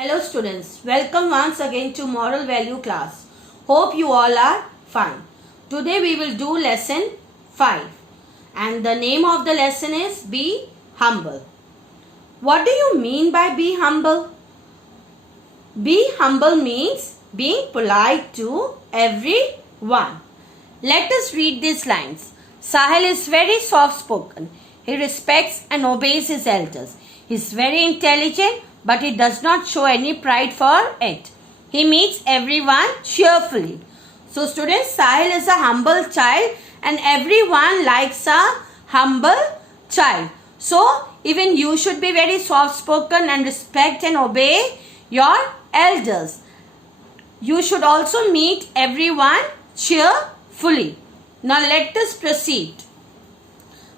Hello students, welcome once again to Moral Value class. Hope you all are fine. Today we will do lesson 5 and the name of the lesson is Be Humble. What do you mean by be humble? Be humble means being polite to everyone. Let us read these lines. Sahil is very soft spoken. He respects and obeys his elders. He is very intelligent, but he does not show any pride for it. He meets everyone cheerfully. So students, Sahil is a humble child and everyone likes a humble child. So even you should be very soft spoken and respect and obey your elders. You should also meet everyone cheerfully. Now let us proceed.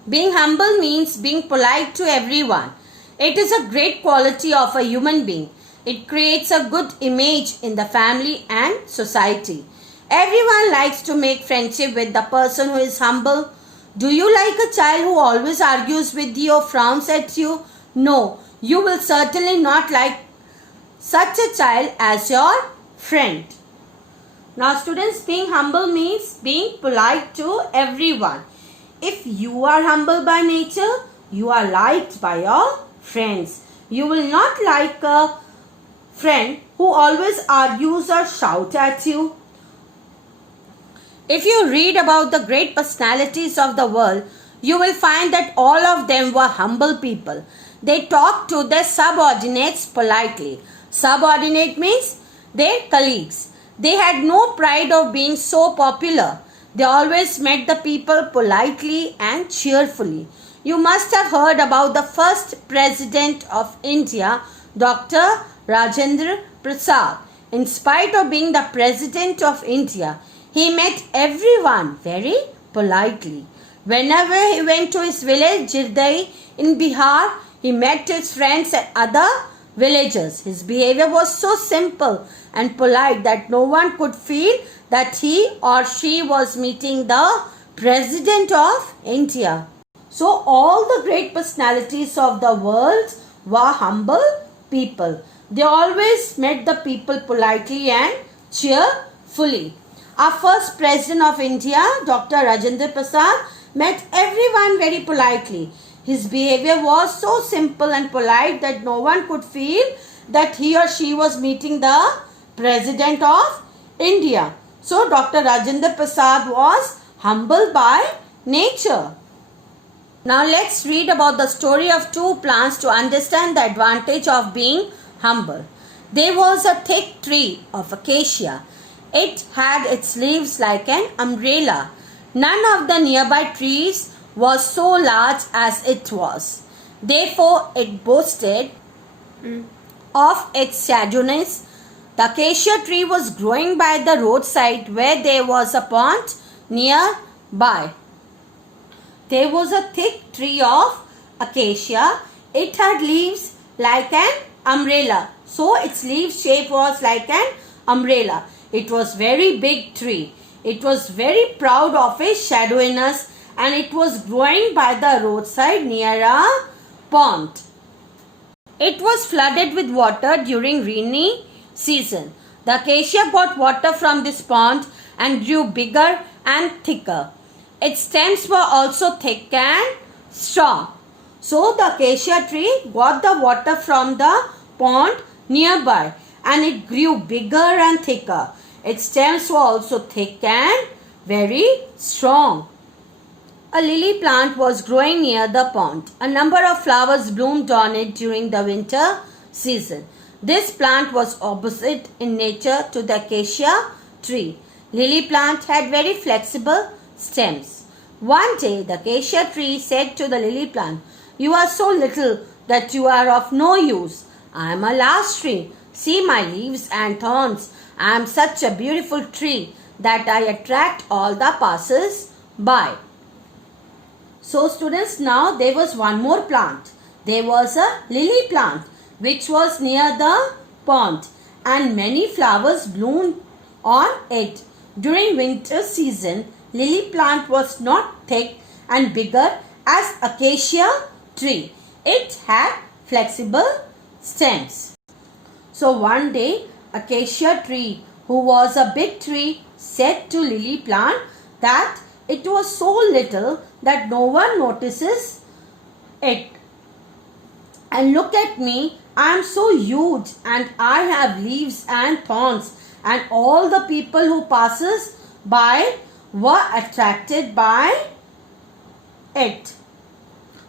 Being humble means being polite to everyone. It is a great quality of a human being. It creates a good image in the family and society. Everyone likes to make friendship with the person who is humble. Do you like a child who always argues with you or frowns at you? No, you will certainly not like such a child as your friend. Now students, being humble means being polite to everyone. If you are humble by nature, you are liked by your friends. You will not like a friend who always argues or shouts at you. If you read about the great personalities of the world, you will find that all of them were humble people. They talked to their subordinates politely. Subordinate means their colleagues. They had no pride of being so popular. They always met the people politely and cheerfully. You must have heard about the first president of India, Dr. Rajendra Prasad. In spite of being the president of India, he met everyone very politely. Whenever he went to his village, Jirdai in Bihar, he met his friends and other villagers. His behavior was so simple and polite that no one could feel that he or she was meeting the president of India. So all the great personalities of the world were humble people. They always met the people politely and cheerfully. Our first president of India, Dr. Rajendra Prasad, met everyone very politely. His behavior was so simple and polite that no one could feel that he or she was meeting the president of India. So Dr. Rajendra Prasad was humble by nature. Now let's read about the story of two plants to understand the advantage of being humble. There was a thick tree of acacia. It had its leaves like an umbrella. None of the nearby trees was so large as it was. Therefore, it boasted of its shadowiness. The acacia tree was growing by the roadside where there was a pond nearby. There was a thick tree of acacia. It had leaves like an umbrella. So its leaf shape was like an umbrella. It was very big tree. It was very proud of its shadowiness and it was growing by the roadside near a pond. It was flooded with water during rainy season. The acacia got water from this pond and grew bigger and thicker. Its stems were also thick and strong. So the acacia tree got the water from the pond nearby and it grew bigger and thicker. Its stems were also thick and very strong. A lily plant was growing near the pond. A number of flowers bloomed on it during the winter season. This plant was opposite in nature to the acacia tree. Lily plant had very flexible stems. One day the acacia tree said to the lily plant, "You are so little that you are of no use. I am a large tree. See my leaves and thorns. I am such a beautiful tree that I attract all the passers by." So students, now there was one more plant. There was a lily plant which was near the pond and many flowers bloomed on it. During winter season, lily plant was not thick and bigger as acacia tree. It had flexible stems. So one day, acacia tree, who was a big tree, said to lily plant that it was so little that no one notices it. And look at me, I am so huge and I have leaves and thorns, and all the people who passes by were attracted by it.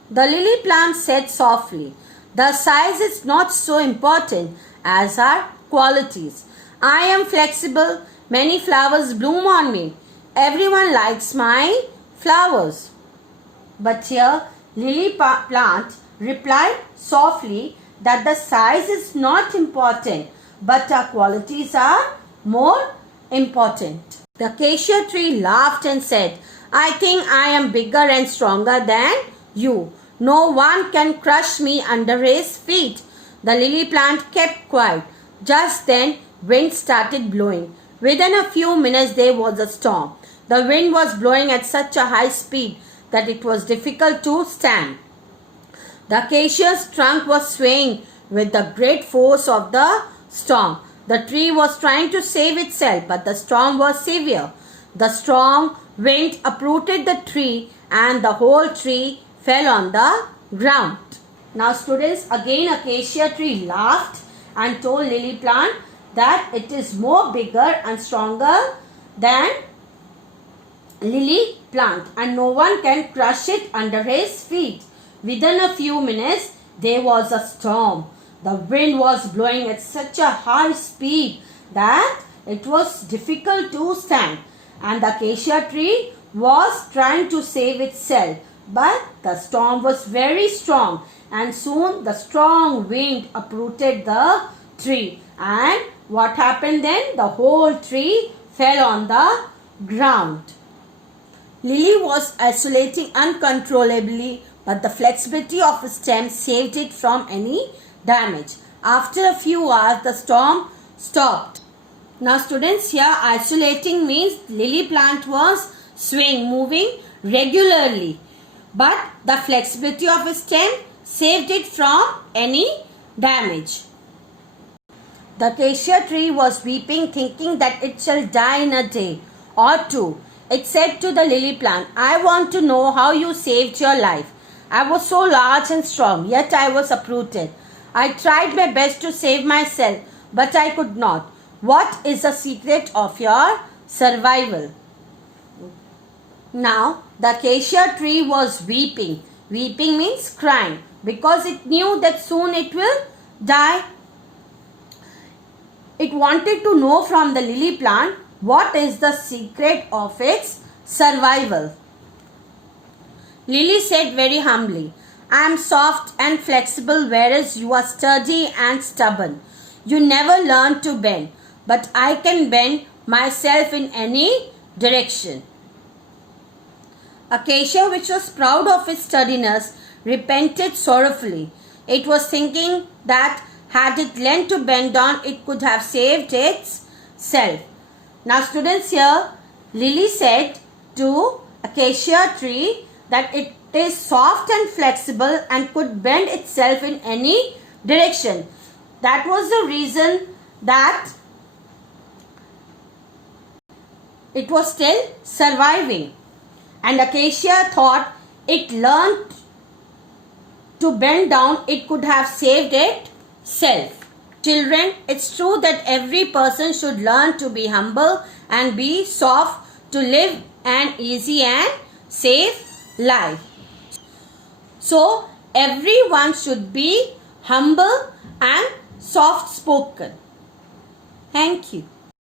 The lily plant said softly, the size is not so important as our qualities. I am flexible, many flowers bloom on me. Everyone likes my flowers. But here, lily plant replied softly that the size is not important, but our qualities are more important. The acacia tree laughed and said, I think I am bigger and stronger than you. No one can crush me under his feet. The lily plant kept quiet. Just then, wind started blowing. Within a few minutes, there was a storm. The wind was blowing at such a high speed that it was difficult to stand. The acacia's trunk was swaying with the great force of the storm. The tree was trying to save itself, but the storm was severe. The strong wind uprooted the tree and the whole tree fell on the ground. Now students, again acacia tree laughed and told lily plant that it is more bigger and stronger than lily plant and no one can crush it under his feet. Within a few minutes, there was a storm. The wind was blowing at such a high speed that it was difficult to stand, and the acacia tree was trying to save itself. But the storm was very strong, and soon the strong wind uprooted the tree. And what happened then? The whole tree fell on the ground. Lily was isolating uncontrollably, but the flexibility of its stem saved it from any damage. After a few hours, the storm stopped. Now students, here isolating means lily plant was swaying, moving regularly, but the flexibility of its stem saved it from any damage. The acacia tree was weeping, thinking that it shall die in a day or two. It said to the lily plant, I want to know how you saved your life. I was so large and strong, yet I was uprooted. I tried my best to save myself, but I could not. What is the secret of your survival? Now, the acacia tree was weeping. Weeping means crying, because it knew that soon it will die. It wanted to know from the lily plant what is the secret of its survival. Lily said very humbly, I am soft and flexible, whereas you are sturdy and stubborn. You never learn to bend, but I can bend myself in any direction. Acacia, which was proud of its sturdiness, repented sorrowfully. It was thinking that had it learned to bend down, it could have saved itself. Now students, here Lily said to acacia tree that it is soft and flexible and could bend itself in any direction. That was the reason that it was still surviving. And acacia thought it learned to bend down, it could have saved itself. Children, it's true that every person should learn to be humble and be soft to live an easy and safe life. So, everyone should be humble and soft spoken. Thank you.